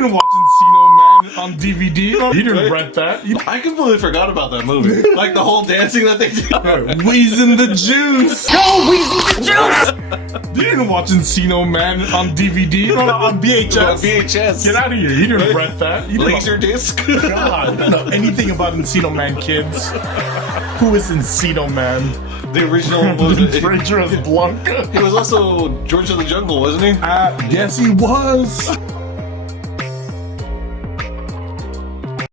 didn't watch Encino Man on DVD. You didn't rent that. I completely forgot about that movie. Like the whole dancing that they did. Wheezing the juice. Go, Wheezing the juice! You didn't watch Encino Man on DVD. No, on VHS. VHS. Get out of here. You didn't rent that. You didn't Laser disc. God, you don't know anything about Encino Man, kids. Who is Encino Man? The original was Brendan Fraser as Blanca. He was also George of the Jungle, wasn't he? Yes, he was.